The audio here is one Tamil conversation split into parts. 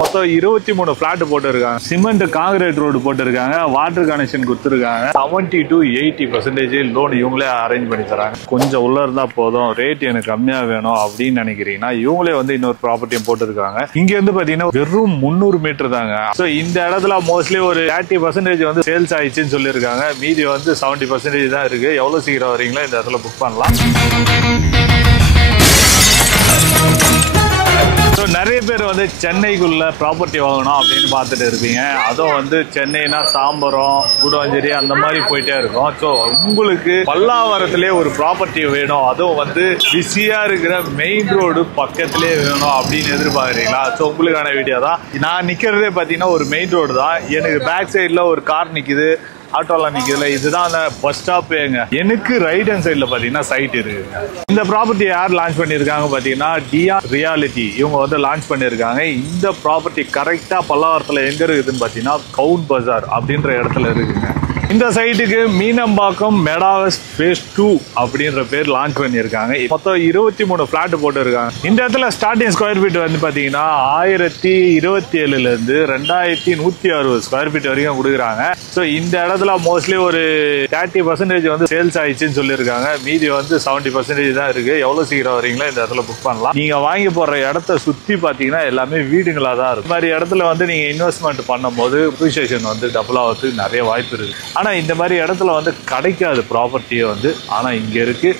மொத்தம் 23 பிளாட் போட்டுருக்காங்க. சிமெண்ட் காங்கிரீட் ரோடு போட்டுருக்காங்க. வாட்டர் கனெக்ஷன் கொடுத்துருக்காங்க. 70 to 80% லோன் இவங்களே அரேஞ்ச் பண்ணி தராங்க. கொஞ்சம் உள்ள இருந்தா போதும், ரேட் எனக்கு கம்மியா வேணும் அப்படின்னு நினைக்கிறீங்கன்னா இவங்களே வந்து இன்னொரு ப்ராப்பர்ட்டியும் போட்டுருக்காங்க. இங்க இருந்து பாத்தீங்கன்னா வெறும் 300 மீட்டர் தாங்க. ஸோ இந்த இடத்துல மோஸ்ட்லி ஒரு 30% வந்து சேல்ஸ் ஆயிடுச்சுன்னு சொல்லியிருக்காங்க. மீதி வந்து 70% தான் இருக்கு. எவ்வளவு சீக்கிரம் வரீங்களோ இந்த இடத்துல புக் பண்ணலாம். நிறைய பேர் வந்து சென்னைக்குள்ள ப்ராப்பர்ட்டி வாங்கணும் அப்படின்னு பார்த்துட்டு இருப்பீங்க. அதுவும் வந்து சென்னைனா தாம்பரம், கூடுவாஞ்சேரி அந்த மாதிரி போயிட்டே இருக்கும். ஸோ உங்களுக்கு பல்லாவரத்திலே ஒரு ப்ராப்பர்ட்டி வேணும், அதுவும் வந்து பிஸியா இருக்கிற மெயின் ரோடு பக்கத்திலே வேணும் அப்படின்னு எதிர்பார்க்குறீங்களா? ஸோ உங்களுக்கான வீடியோ தான். நான் நிற்கிறதே பார்த்தீங்கன்னா ஒரு மெயின் ரோடு தான். எனக்கு பேக் சைடில் ஒரு கார் நிற்குது, ஆட்டோலாம் நிற்கிறதுல. இதுதான் அந்த பஸ் ஸ்டாப்பேங்க. எனக்கு ரைட் ஹேண்ட் சைடில் பார்த்தீங்கன்னா சைட் இருக்குங்க. இந்த ப்ராப்பர்ட்டி யார் லான்ச் பண்ணியிருக்காங்க பார்த்தீங்கன்னா டியா ரியாலிட்டி. இவங்க வந்து லான்ச் பண்ணியிருக்காங்க. இந்த ப்ராப்பர்ட்டி கரெக்டாக பல்லாவரத்தில் எங்கே இருக்குதுன்னு பார்த்தீங்கன்னா கவுன் பஜார் அப்படின்ற இடத்துல இருக்குங்க. இந்த சைட்டுக்கு மீனம்பாக்கம் மெடாவெஸ்ட் ஃபேஸ் 2 அப்படின்ற பேர் லான்ச் பண்ணியிருக்காங்க. மொத்தம் 23 பிளாட் போட்டுருக்காங்க. இந்த இடத்துல ஸ்டார்டிங் ஸ்கொயர் ஃபீட் வந்து பார்த்தீங்கன்னா 1027 2160 ஸ்கொயர் ஃபீட் வரைக்கும் கொடுக்குறாங்க. ஸோ இந்த இடத்துல மோஸ்ட்லி ஒரு 30% வந்து சேல்ஸ் ஆயிடுச்சுன்னு சொல்லியிருக்காங்க. மீதி வந்து 70% தான் இருக்கு. எவ்வளவு சீக்கிரம் வரீங்களோ இந்த இடத்துல புக் பண்ணலாம். நீங்க வாங்கி போடுற இடத்த சுத்தி பாத்தீங்கன்னா எல்லாமே வீடுங்களா தான் இருக்கும். இந்த மாதிரி இடத்துல வந்து நீங்க இன்வெஸ்ட்மெண்ட் பண்ணும்போது அப்ரிசியேஷன் வந்து டபுள் ஆகிறதுக்கு நிறைய வாய்ப்பு இருக்கு. ஆனா இந்த மாதிரி இடத்துல வந்து கிடைக்காது ப்ராப்பர்ட்டியே வந்து. ஆனா இங்க இருக்கு,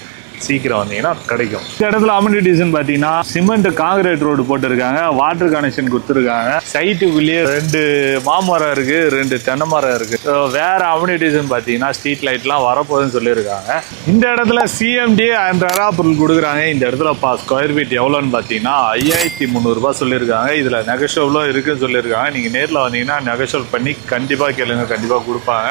சீக்கிரம் வந்தீங்கன்னா கிடைக்கும். இந்த இடத்துல அம்யூனிட்டிஸ்ன்னு பார்த்தீங்கன்னா சிமெண்ட் காங்கிரீட் ரோடு போட்டுருக்காங்க. வாட்டர் கனெக்ஷன் கொடுத்துருக்காங்க. சைட்டுக்குள்ளேயே 2 மாமரம் இருக்கு, 2 தென்னை மரம் இருக்கு. வேற அம்யூனிட்டிஸ்ன்னு பார்த்தீங்கன்னா ஸ்ட்ரீட் லைட்லாம் வரப்போகுதுன்னு சொல்லியிருக்காங்க. இந்த இடத்துல சிஎம்டி அண்ட் பொருள் கொடுக்குறாங்க. இந்த இடத்துல ஸ்கொயர் ஃபீட் எவ்வளோன்னு பார்த்தீங்கன்னா 5300 சொல்லியிருக்காங்க. இதுல நெகோஷியபிளும் இருக்குன்னு சொல்லியிருக்காங்க. நீங்க நேரில் வந்தீங்கன்னா நெகோஷியபிள் பண்ணி கண்டிப்பா கேளுங்க, கண்டிப்பா கொடுப்பாங்க.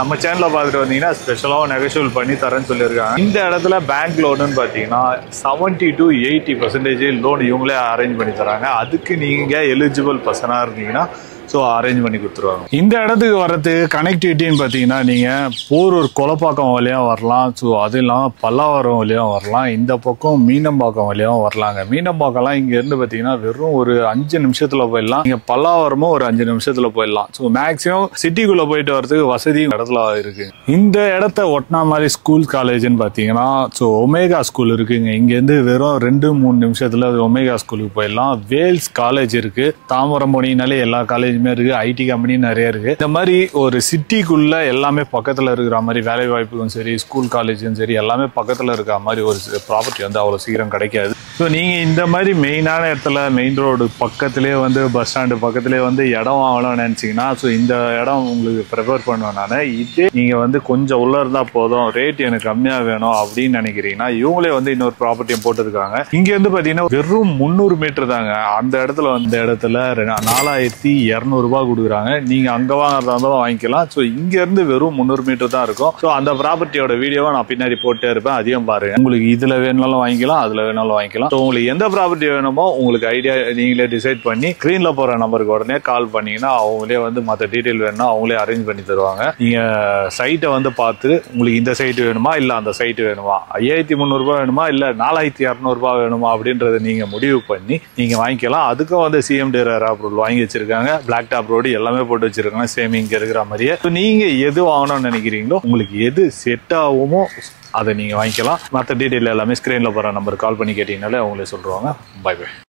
நம்ம சேனலை பார்த்துட்டு வந்தீங்கன்னா ஸ்பெஷலாகவும் நெகோஷியபிள் பண்ணி தரேன்னு சொல்லியிருக்காங்க. இந்த இடத்துல பேங்க் லோனுன்னு பார்த்தீங்கன்னா 70 to 80% லோன் இவங்களே அரேஞ்ச் பண்ணி தராங்க. அதுக்கு நீங்கள் எலிஜிபிள் பர்சனாக இருந்தீங்கன்னா ஸோ அரேஞ்ச் பண்ணி கொடுத்துருவாங்க. இந்த இடத்துக்கு வர்றதுக்கு கனெக்டிவிட்டின்னு பார்த்தீங்கன்னா நீங்கள் போரூர் கொலப்பாக்கம் வழியாக வரலாம். ஸோ அது இல்லாமல் பல்லாவரம் வழியாக வரலாம். இந்த பக்கம் மீனம்பாக்கம் வழியாகவும் வரலாங்க. மீனம்பாக்கம்லாம் இங்கேருந்து பார்த்தீங்கன்னா வெறும் ஒரு 5 நிமிஷத்தில் போயிடலாம். நீங்கள் பல்லாவரமும் ஒரு 5 நிமிஷத்தில் போயிடலாம். ஸோ மேக்ஸிமம் சிட்டிக்குள்ளே போயிட்டு வரதுக்கு வசதியும் இடத்துல இருக்குது. இந்த இடத்த ஒட்டினா மாதிரி ஸ்கூல் காலேஜ்னு பார்த்தீங்கன்னா ஸோ ஒமேகா ஸ்கூல் இருக்குங்க. இங்கேருந்து வெறும் 2-3 நிமிஷத்தில் ஒமேகா ஸ்கூலுக்கு போயிடலாம். வேல்ஸ் காலேஜ் இருக்குது. தாம்பரம் போனீங்கனாலே எல்லா காலேஜ் இருக்கு. ஐடி கம்பெனி நிறைய இருக்கு. இந்த மாதிரி ஒரு சிட்டிக்குள்ள எல்லாமே பக்கத்துல இருக்கிற மாதிரி வேலை வாய்ப்புக்கும் சரி, ஸ்கூல் காலேஜும் சரி, எல்லாமே பக்கத்துல இருக்கிற மாதிரி ஒரு ப்ராப்பர்ட்டி வந்து அவ்வளவு சீக்கிரம் கிடைக்காது. ஸோ நீங்க இந்த மாதிரி மெயினான இடத்துல மெயின் ரோடு பக்கத்திலே வந்து பஸ் ஸ்டாண்டு பக்கத்திலே வந்து இடம் வாங்கணும்னு நினைச்சீங்கன்னா ஸோ இந்த இடம் உங்களுக்கு ப்ரிஃபர் பண்ணுவேன் நான். இதே நீங்க வந்து கொஞ்சம் உள்ள இருந்தா போதும், ரேட் எனக்கு கம்மியா வேணும் அப்படின்னு நினைக்கிறீங்கன்னா இவங்களே வந்து இன்னொரு ப்ராப்பர்ட்டியும் போட்டுருக்காங்க. இங்க இருந்து பாத்தீங்கன்னா வெறும் 300 மீட்டர் தாங்க. அந்த இடத்துல வந்து இடத்துல 4200 கொடுக்குறாங்க. நீங்க அங்க வாங்குறதா இருந்தாலும் வாங்கிக்கலாம். ஸோ இங்க இருந்து வெறும் 300 மீட்டர் தான் இருக்கும். ஸோ அந்த ப்ராப்பர்ட்டியோட வீடியோவை நான் பின்னாடி போட்டே இருப்பேன், அதையும் பாருங்க. உங்களுக்கு இதுல வேணாலும் வாங்கிக்கலாம், அதுல வேணாலும் வாங்கிக்கலாம். ஸோ உங்களுக்கு எந்த ப்ராப்பர்ட்டி வேணுமோ உங்களுக்கு ஐடியா நீங்களே டிசைட் பண்ணி ஸ்கிரீன்ல போற நம்பருக்கு உடனே கால் பண்ணீங்கன்னா அவங்களே வந்து மற்ற டீட்டெயில் வேணும்னா அவங்களே அரேஞ்ச் பண்ணி தருவாங்க. நீங்க சைட்டை வந்து பார்த்து உங்களுக்கு இந்த சைட் வேணுமா இல்ல அந்த சைட் வேணுமா, 5300 வேணுமா இல்ல 4200 வேணுமா அப்படின்றத நீங்க முடிவு பண்ணி நீங்க வாங்கிக்கலாம். அதுக்கும் வந்து சிஎம்டி அப்ரூவல் வாங்கி வச்சிருக்காங்க. பிளாக் டாப் ரோடு எல்லாமே போட்டு வச்சிருக்காங்க, சேம் இங்க இருக்கிற மாதிரியே. நீங்க எது வாங்கணும்னு நினைக்கிறீங்களோ உங்களுக்கு எது செட் ஆகுமோ அதை நீங்க வாங்கிக்கலாம். மற்ற டீட்டெயில் எல்லாமே ஸ்கிரீன்ல போற நம்பர் கால் பண்ணி கேட்டீங்கனாலே அவங்களே சொல்லுவாங்க. Bye by.